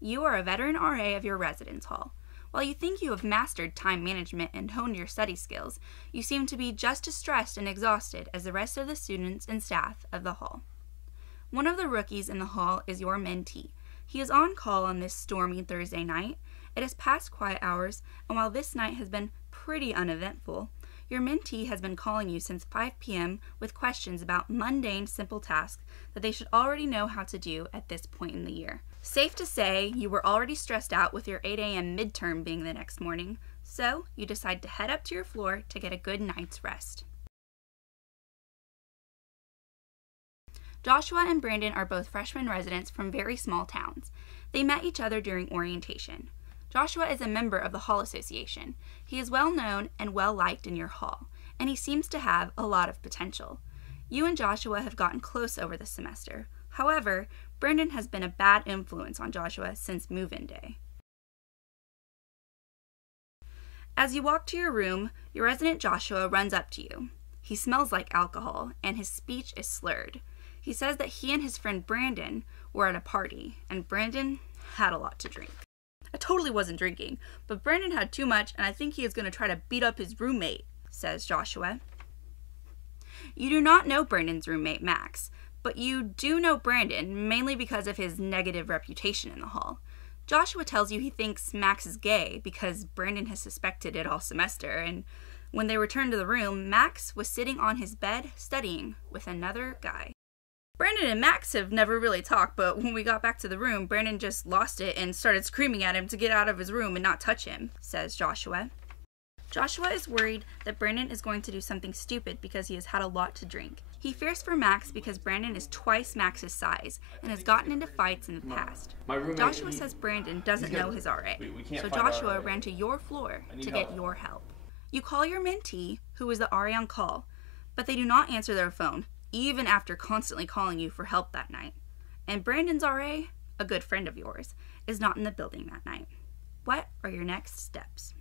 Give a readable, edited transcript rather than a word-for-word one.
You are a veteran RA of your residence hall. While you think you have mastered time management and honed your study skills, you seem to be just as stressed and exhausted as the rest of the students and staff of the hall. One of the rookies in the hall is your mentee. He is on call on this stormy Thursday night. It is past quiet hours, and while this night has been pretty uneventful, your mentee has been calling you since 5 p.m. with questions about mundane, simple tasks that they should already know how to do at this point in the year. Safe to say, you were already stressed out with your 8 a.m. midterm being the next morning, so you decide to head up to your floor to get a good night's rest. Joshua and Brandon are both freshman residents from very small towns. They met each other during orientation. Joshua is a member of the Hall Association. He is well known and well liked in your hall, and he seems to have a lot of potential. You and Joshua have gotten close over the semester. However, Brandon has been a bad influence on Joshua since move-in day. As you walk to your room, your resident Joshua runs up to you. He smells like alcohol, and his speech is slurred. He says that he and his friend Brandon were at a party, and Brandon had a lot to drink. I totally wasn't drinking, but Brandon had too much, and I think he is going to try to beat up his roommate, says Joshua. You do not know Brandon's roommate, Max, but you do know Brandon, mainly because of his negative reputation in the hall. Joshua tells you he thinks Max is gay because Brandon has suspected it all semester, and when they return to the room, Max was sitting on his bed studying with another guy. Brandon and Max have never really talked, but when we got back to the room, Brandon just lost it and started screaming at him to get out of his room and not touch him, says Joshua. Joshua is worried that Brandon is going to do something stupid because he has had a lot to drink. He fears for Max because Brandon is twice Max's size and has gotten into fights in the past. Joshua says Brandon doesn't know his RA, so Joshua ran to your floor to get your help. You call your mentee, who is the RA on call, but they do not answer their phone, even after constantly calling you for help that night. And Brandon's RA, a good friend of yours, is not in the building that night. What are your next steps?